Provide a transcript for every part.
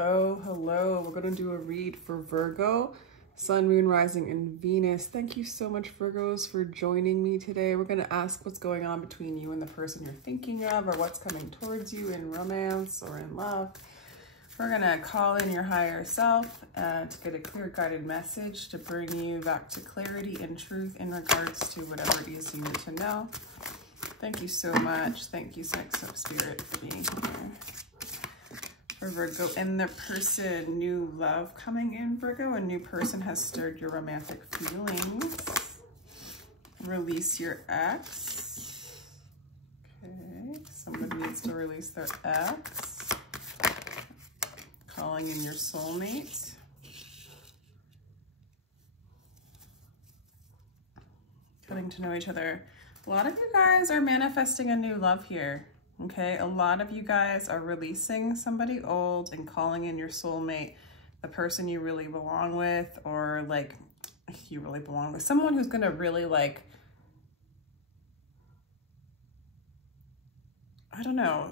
Hello, hello. We're going to do a read for Virgo, Sun, Moon, Rising, and Venus. Thank you so much, Virgos, for joining me today. We're going to ask what's going on between you and the person you're thinking of, or what's coming towards you in romance or in love. We're going to call in your higher self to get a clear guided message to bring you back to clarity and truth in regards to whatever it is you need to know. Thank you so much. Thank you, Sex of Spirit, for being here. For Virgo, and the person, new love coming in, Virgo. A new person has stirred your romantic feelings. Release your ex. Okay, somebody needs to release their ex. Calling in your soulmate. Getting to know each other. A lot of you guys are manifesting a new love here. Okay, a lot of you guys are releasing somebody old and calling in your soulmate, the person you really belong with, or like you really belong with, someone who's gonna really like, I don't know,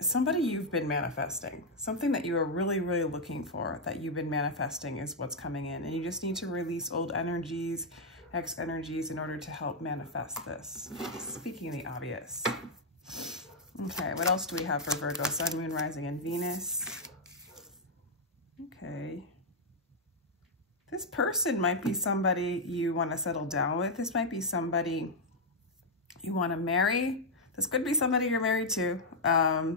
somebody you've been manifesting, something that you are really, really looking for, that you've been manifesting is what's coming in. And you just need to release old energies, ex energies in order to help manifest this. Speaking of the obvious. Okay, what else do we have for Virgo? Sun, Moon, Rising, and Venus. Okay. This person might be somebody you want to settle down with. This might be somebody you want to marry. This could be somebody you're married to. But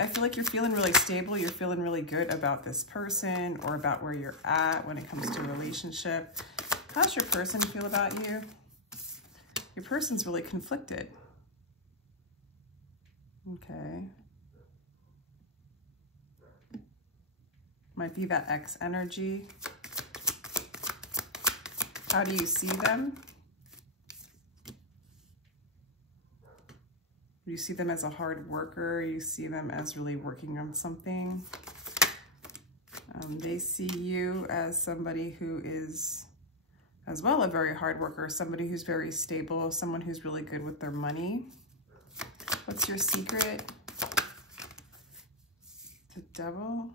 I feel like you're feeling really stable. You're feeling really good about this person or about where you're at when it comes to a relationship. How's your person feel about you? Your person's really conflicted. Okay. Might be that ex energy. How do you see them? You see them as a hard worker. You see them as really working on something. They see you as somebody who is as well a very hard worker, somebody who's very stable, someone who's really good with their money. What's your secret? The Devil.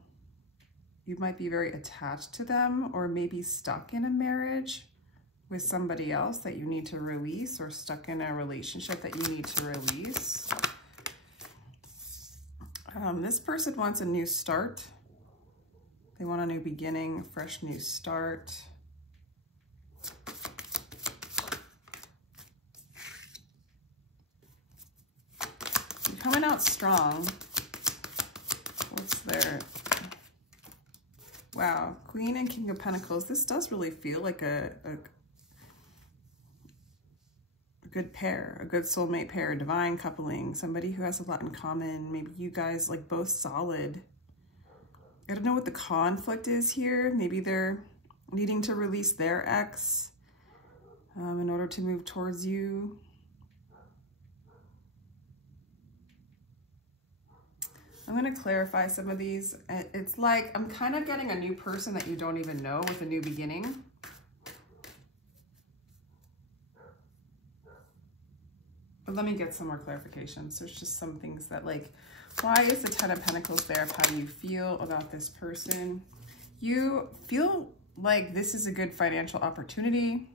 You might be very attached to them, or maybe stuck in a marriage with somebody else that you need to release, or stuck in a relationship that you need to release. This person wants a new start. They want a new beginning, a fresh new start. You're coming out strong. What's there? Wow, Queen and King of Pentacles. This does really feel like a good pair, a good soulmate pair, divine coupling, somebody who has a lot in common. Maybe you guys like both solid. I don't know what the conflict is here. Maybe they're needing to release their ex in order to move towards you. I'm going to clarify some of these. It's like I'm kind of getting a new person that you don't even know with a new beginning. But let me get some more clarifications. There's just some things that like, why is the Ten of Pentacles there? How do you feel about this person? You feel like this is a good financial opportunity.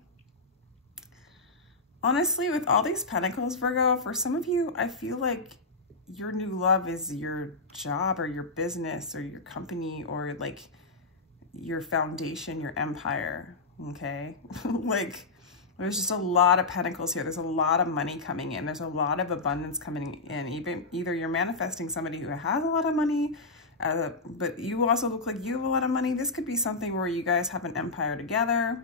Honestly, with all these Pentacles, Virgo, for some of you, I feel like your new love is your job or your business or your company or like your foundation, your empire, okay? Like, there's just a lot of Pentacles here. There's a lot of money coming in. There's a lot of abundance coming in. Either you're manifesting somebody who has a lot of money, but you also look like you have a lot of money. This could be something where you guys have an empire together.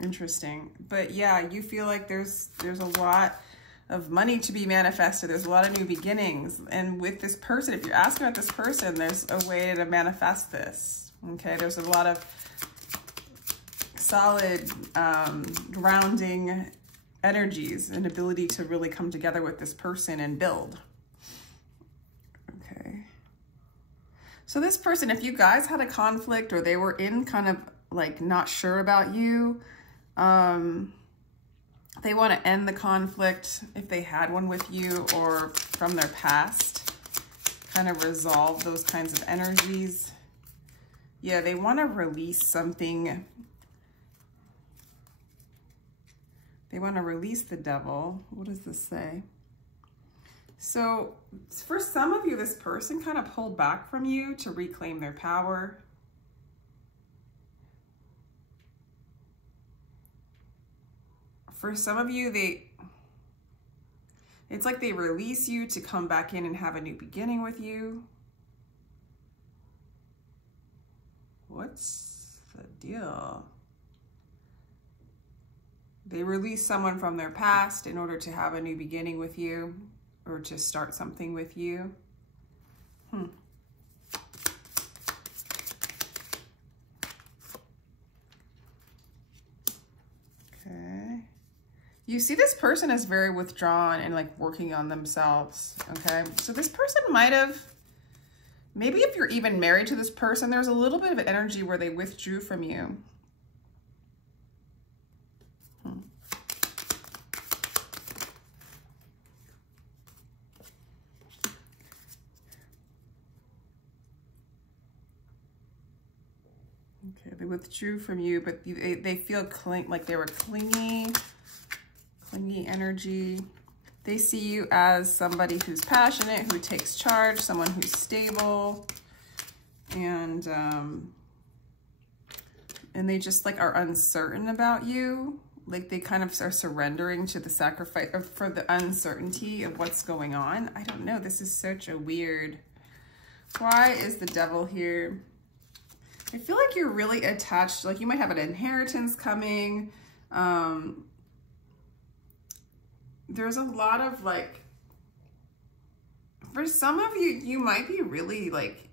Interesting. But yeah, you feel like there's a lot of money to be manifested. There's a lot of new beginnings. And with this person, if you're asking about this person, there's a way to manifest this. Okay, there's a lot of solid grounding energies and ability to really come together with this person and build. Okay. So this person, if you guys had a conflict or they were in kind of like not sure about you. They want to end the conflict if they had one with you or from their past, kind of resolve those kinds of energies. Yeah, they want to release something. They want to release the devil. What does this say? So for some of you, this person kind of pulled back from you to reclaim their power. For some of you, it's like they release you to come back in and have a new beginning with you. What's the deal? They release someone from their past in order to have a new beginning with you or to start something with you. Okay. You see this person is very withdrawn and like working on themselves, okay? So this person might have, maybe if you're even married to this person, there's a little bit of an energy where they withdrew from you. Okay, they withdrew from you, but they feel like they were clingy energy. They see you as somebody who's passionate, who takes charge, someone who's stable, and they just like are uncertain about you. Like they kind of are surrendering to the sacrifice or for the uncertainty of what's going on. I don't know. This is such a weird. Why is the devil here? I feel like you're really attached. Like you might have an inheritance coming. There's a lot of like, for some of you, you might be really like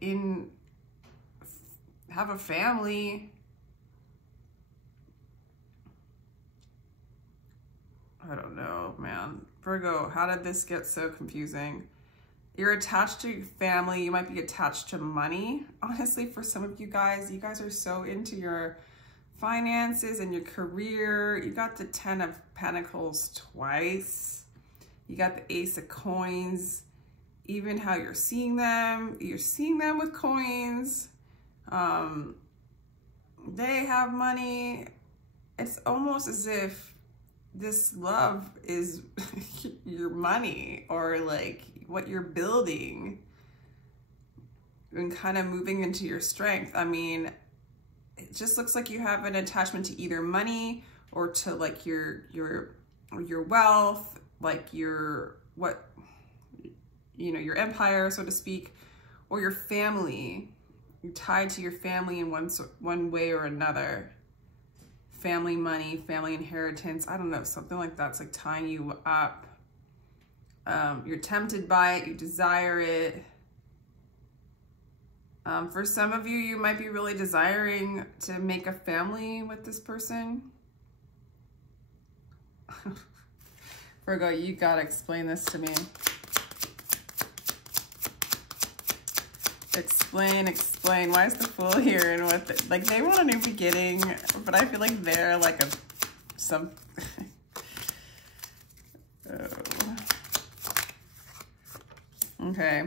have a family. I don't know, man. Virgo, how did this get so confusing? You're attached to your family. You might be attached to money. Honestly, for some of you guys are so into your finances and your career. You got the 10 of Pentacles twice. You got the Ace of Coins. Even how you're seeing them with coins. They have money. It's almost as if this love is your money or like what you're building and kind of moving into your strength. I mean, it just looks like you have an attachment to either money or to like your wealth, like your empire, so to speak, or your family. You're tied to your family in one way or another. Family money, family inheritance. I don't know, something like that's like tying you up. You're tempted by it, you desire it. For some of you, you might be really desiring to make a family with this person. Virgo, you gotta explain this to me. Explain. Why is the Fool here? And what? Like they want a new beginning, but I feel like they're like oh. Okay.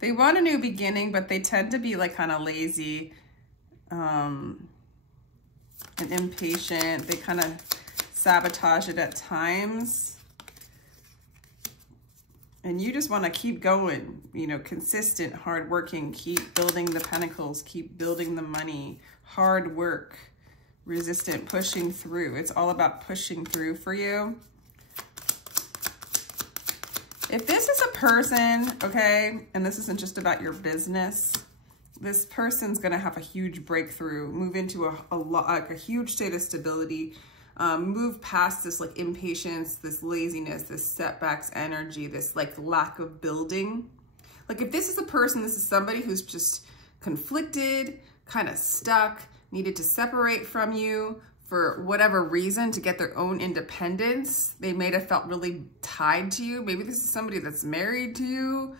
They want a new beginning, but they tend to be like kind of lazy, and impatient. They kind of sabotage it at times. And you just want to keep going, you know, consistent, hardworking, keep building the pentacles, keep building the money, hard work, resistant, pushing through. It's all about pushing through for you. If this is a person, okay, and this isn't just about your business, this person's going to have a huge breakthrough, move into a huge state of stability, move past this like impatience, this laziness, this setbacks energy, this like lack of building. Like if this is a person, this is somebody who's just conflicted, kind of stuck, needed to separate from you for whatever reason to get their own independence. They may have felt really tied to you. Maybe this is somebody that's married to you.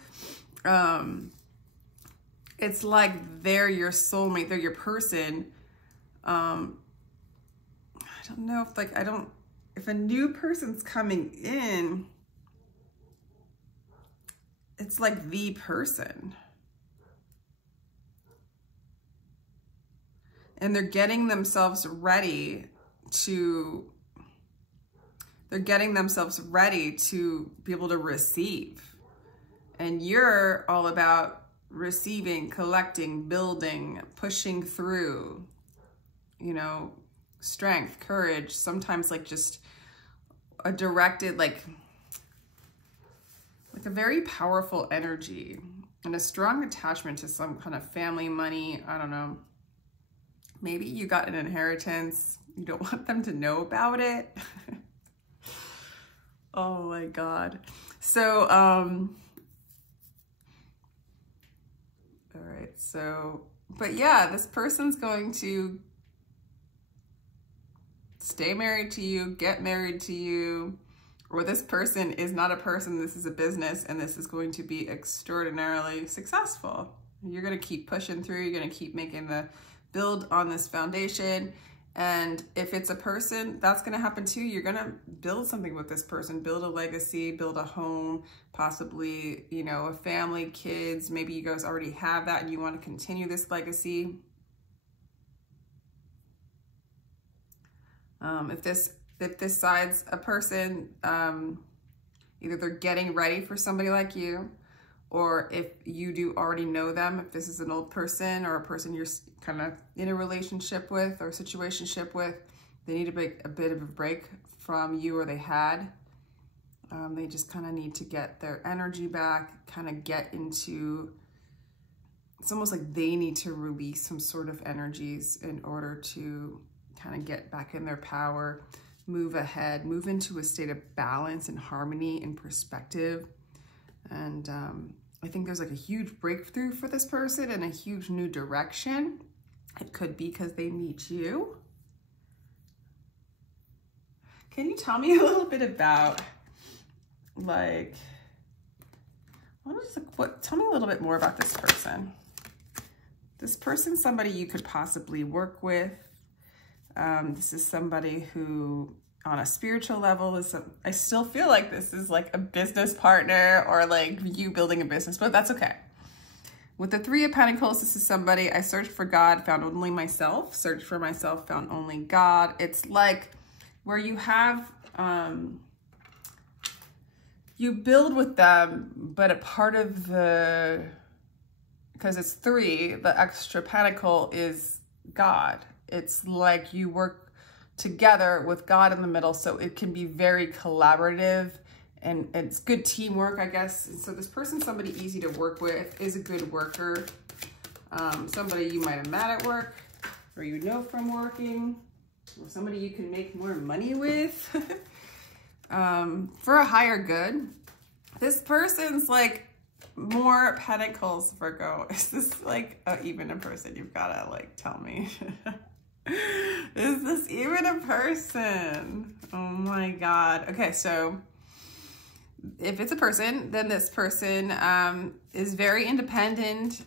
it's like they're your soulmate, they're your person. I don't know if like, if a new person's coming in, it's like the person. And they're getting themselves ready to be able to receive. And you're all about receiving, collecting, building, pushing through, you know, strength, courage, sometimes like just a directed, like a very powerful energy and a strong attachment to some kind of family, money. I don't know. Maybe you got an inheritance. You don't want them to know about it. Oh my God. So, all right. So, but yeah, this person's going to stay married to you, get married to you, or this person is not a person, this is a business, and this is going to be extraordinarily successful. You're going to keep pushing through, you're going to keep making the build on this foundation. And if it's a person, that's going to happen too. You're going to build something with this person, build a legacy, build a home, possibly, you know, a family, kids. Maybe you guys already have that and you want to continue this legacy. If this side's a person, either they're getting ready for somebody like you, or if you do already know them, if this is an old person or a person you're kind of in a relationship with or situationship with, they need a bit of a break from you, or they had. They just kind of need to get their energy back, kind of get into, it's almost like they need to release some sort of energies in order to kind of get back in their power, move ahead, move into a state of balance and harmony and perspective. And I think there's like a huge breakthrough for this person and a huge new direction. It could be because they meet you. Can you tell me a little bit about, like, tell me a little bit more about this person. This person's somebody you could possibly work with. This is somebody who, on a spiritual level, I still feel like this is like a business partner or like you building a business, but that's okay. With the Three of Pentacles, this is somebody I searched for God, found only myself, searched for myself, found only God. It's like where you have, you build with them, but a part of because it's three, the extra pentacle is God. It's like you work together with God in the middle, so it can be very collaborative and it's good teamwork, I guess. So this person's somebody easy to work with, is a good worker, somebody you might have met at work or you know from working, or somebody you can make more money with for a higher good. This person's like more pentacles, Virgo. Is this like even a person? You've gotta like tell me. Is this even a person? Oh my God. Okay, so if it's a person, then this person is very independent,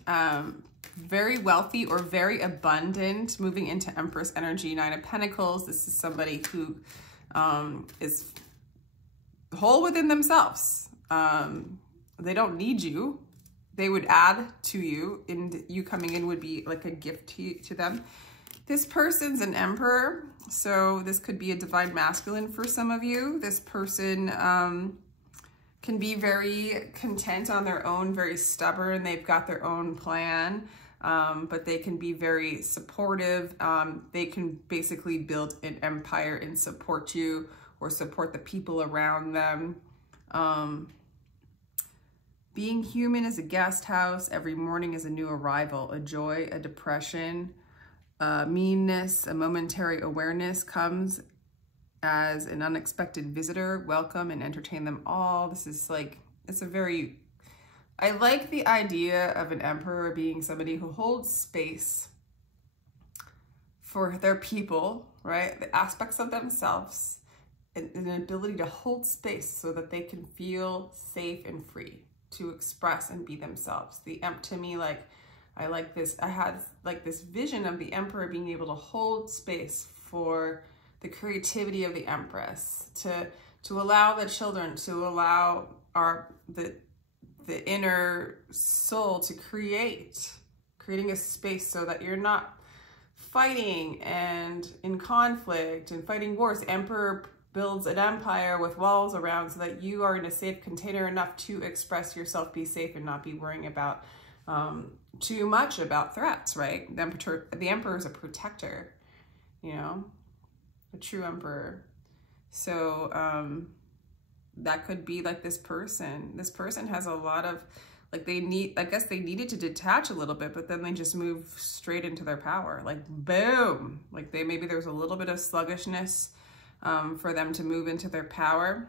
very wealthy or very abundant, moving into Empress energy, Nine of Pentacles. This is somebody who is whole within themselves. They don't need you. They would add to you, and you coming in would be like a gift to them. This person's an emperor, so this could be a divine masculine for some of you. This person can be very content on their own, very stubborn. They've got their own plan, but they can be very supportive. They can basically build an empire and support you or support the people around them. Being human is a guest house. Every morning is a new arrival, a joy, a depression. Meanness, a momentary awareness comes as an unexpected visitor. Welcome and entertain them all. This is like, it's a very, I like the idea of an emperor being somebody who holds space for their people, right? The aspects of themselves and an ability to hold space so that they can feel safe and free to express and be themselves. The to me, like, I like this. I had like this vision of the Emperor being able to hold space for the creativity of the Empress, to allow the children, to allow the inner soul to creating a space so that you're not fighting and in conflict and fighting wars. The Emperor builds an empire with walls around so that you are in a safe container enough to express yourself, be safe, and not be worrying about too much about threats, right? The Emperor is a protector, you know, a true Emperor. So that could be like this person. This person has a lot of, like, I guess they needed to detach a little bit, but then they just move straight into their power. Like, boom. Like, maybe there's a little bit of sluggishness for them to move into their power.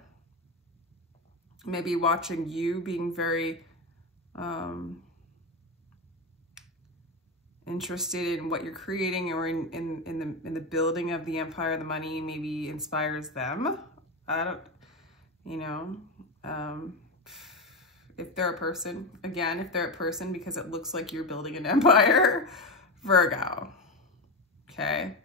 Maybe watching you being very interested in what you're creating, or in the building of the empire, the money maybe inspires them. I don't, you know, if they're a person, again, if they're a person, because it looks like you're building an empire, Virgo, okay?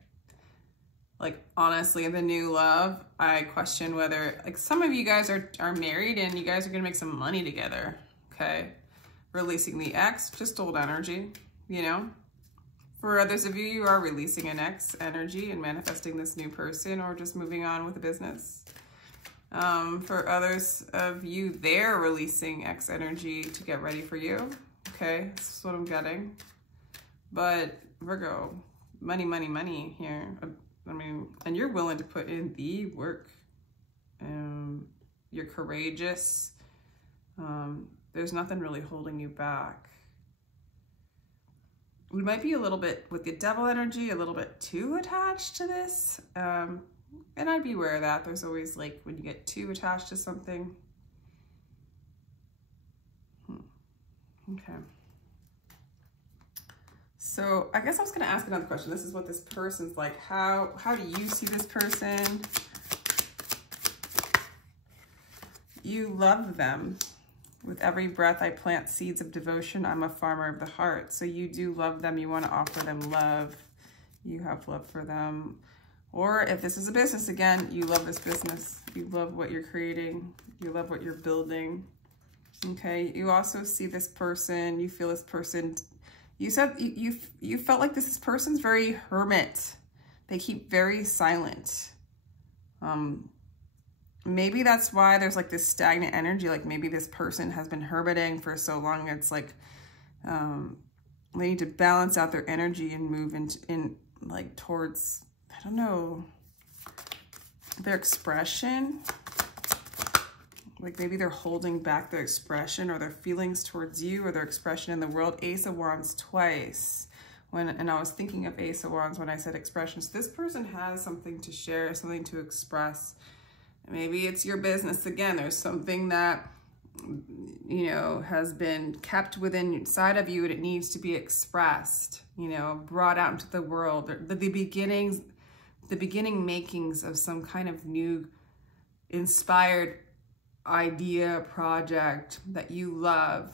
Like, honestly, the new love, I question whether, like, some of you guys are married and you guys are gonna make some money together, okay? Releasing the ex, just old energy, you know? For others of you, you are releasing an ex energy and manifesting this new person, or just moving on with the business. For others of you, they're releasing ex energy to get ready for you, okay? This is what I'm getting. But Virgo, money, money, money here. I mean, and you're willing to put in the work. You're courageous. There's nothing really holding you back. We might be a little bit, with the devil energy, a little bit too attached to this. And I'd be aware of that. There's always, like, when you get too attached to something. Okay. So I guess I was going to ask another question. This is what this person's like. How do you see this person? You love them. With every breath, I plant seeds of devotion. I'm a farmer of the heart. So you do love them. You want to offer them love. You have love for them. Or if this is a business, again, you love this business. You love what you're creating. You love what you're building. Okay. You also see this person. You feel this person. You said you felt like this person's very hermit. They keep very silent. Maybe that's why there's like this stagnant energy. Like, maybe this person has been hermiting for so long. It's like they need to balance out their energy and move in like towards, I don't know, their expression. Like, maybe they're holding back their expression or their feelings towards you, or their expression in the world. Ace of Wands twice. And I was thinking of Ace of Wands when I said expression. So this person has something to share, something to express. Maybe it's your business. Again, there's something that, you know, has been kept within inside of you, and it needs to be expressed, you know, brought out into the world. The beginning makings of some kind of new inspired idea, project that you love,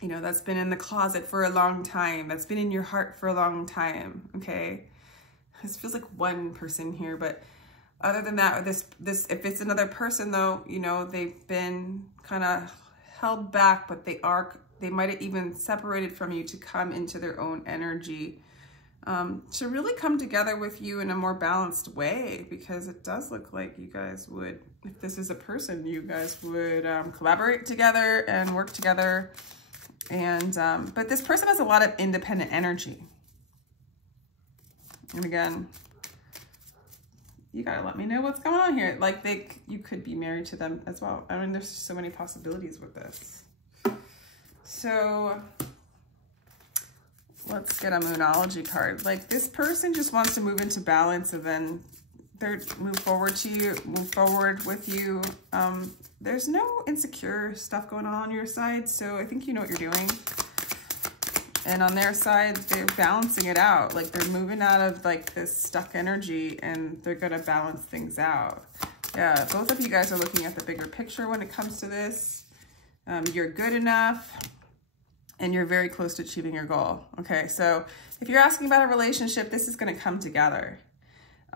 you know, that's been in the closet for a long time, that's been in your heart for a long time. Okay, this feels like one person here, but other than that, this if it's another person though, you know, they've been kind of held back, but they might have even separated from you to come into their own energy, to really come together with you in a more balanced way, because it does look like you guys would, if this is a person, you guys would collaborate together and work together. And but this person has a lot of independent energy. And again, you gotta let me know what's going on here. Like, you could be married to them as well. I mean, there's so many possibilities with this. So let's get a Moonology card. Like, this person just wants to move into balance, and then move forward with you. There's no insecure stuff going on your side, so I think you know what you're doing. And on their side, they're balancing it out. Like, they're moving out of like this stuck energy, and they're gonna balance things out. Yeah, both of you guys are looking at the bigger picture when it comes to this. You're good enough. and you're very close to achieving your goal. Okay, so if you're asking about a relationship, this is going to come together.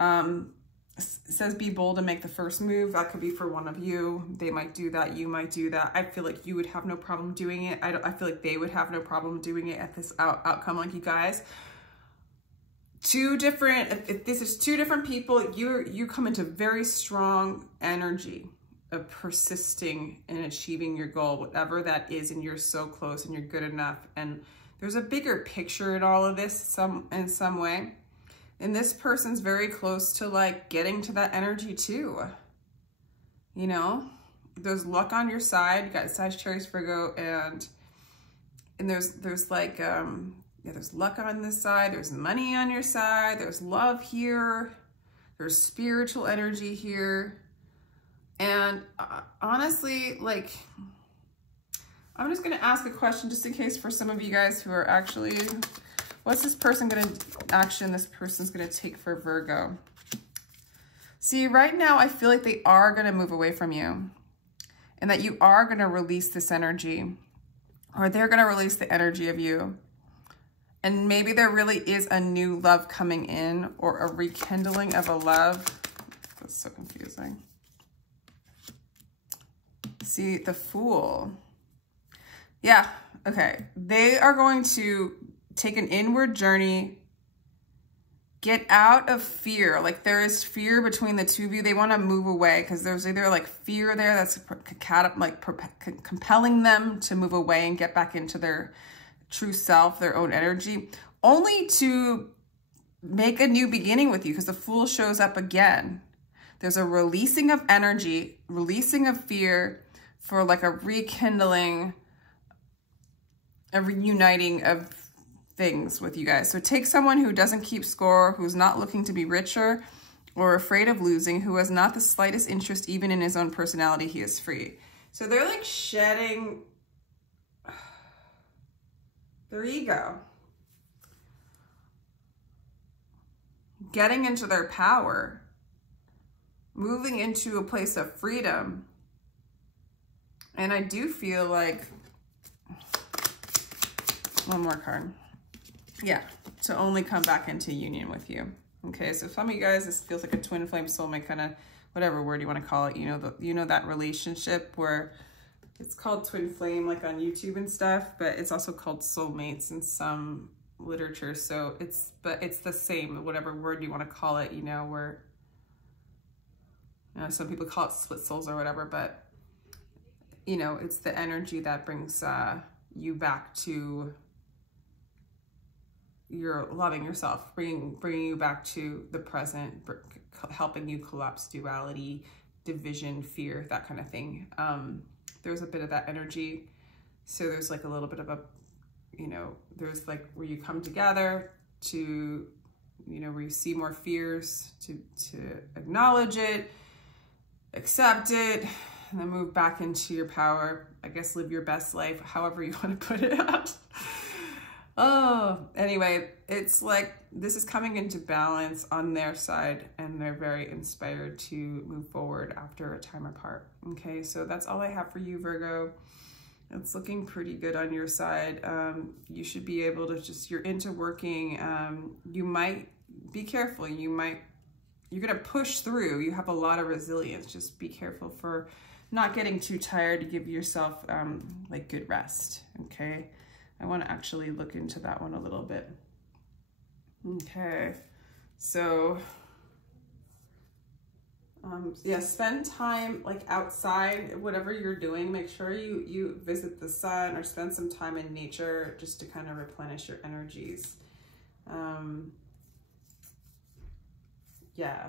It says be bold and make the first move. That could be for one of you. They might do that. You might do that. I feel like you would have no problem doing it. I feel like they would have no problem doing it at this outcome. Like, you guys, if this is two different people, you come into very strong energy of persisting and achieving your goal, whatever that is, and you're so close and you're good enough. And there's a bigger picture in all of this in some way. And this person's very close to like getting to that energy too. You know, there's luck on your side. You got Sagittarius, Virgo, and there's like, yeah, there's luck on this side. There's money on your side. There's love here. There's spiritual energy here. And honestly, like, I'm just going to ask a question just in case for some of you guys who are actually, what's this person going to, action this person's going to take for Virgo? See, right now, I feel like they are going to move away from you and that you are going to release this energy, or they're going to release the energy of you. And maybe there really is a new love coming in, or a rekindling of a love. That's so confusing. See, the Fool. Yeah, okay. They are going to take an inward journey, get out of fear. Like, there is fear between the two of you. They want to move away because there's either like fear there that's like compelling them to move away and get back into their true self, their own energy, only to make a new beginning with you, because the Fool shows up again. There's a releasing of energy, releasing of fear for like a rekindling, a reuniting of things with you guys. So take someone who doesn't keep score, who's not looking to be richer or afraid of losing, who has not the slightest interest even in his own personality. He is free. So they're like shedding their ego, getting into their power, moving into a place of freedom. And I do feel like, one more card. Yeah, to only come back into union with you. Okay, so some of you guys, this feels like a twin flame soulmate, kind of, whatever word you want to call it. You know that relationship where it's called twin flame, like on YouTube and stuff, but it's also called soulmates in some literature. So it's the same, whatever word you want to call it, where, some people call it split souls or whatever, but it's the energy that brings you back to your loving yourself, bringing you back to the present, helping you collapse duality, division, fear, that kind of thing. There's a bit of that energy. So there's like a little bit of a, there's like where you come together to, where you see more fears, to acknowledge it, accept it, and then move back into your power. I guess live your best life, however you want to put it out. Oh, anyway, it's like this is coming into balance on their side, and they're very inspired to move forward after a time apart. Okay, so that's all I have for you, Virgo. It's looking pretty good on your side. You should be able to you're into working. You might be careful. You're going to push through. You have a lot of resilience. Just be careful for not getting too tired to give yourself like good rest. Okay. I want to actually look into that one a little bit. Okay. So, yeah, spend time like outside, whatever you're doing. Make sure you visit the sun or spend some time in nature just to kind of replenish your energies. Yeah.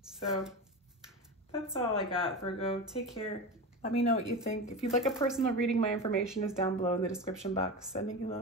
So that's all I got, Virgo. Take care. Let me know what you think. If you'd like a personal reading, my information is down below in the description box. Sending you love.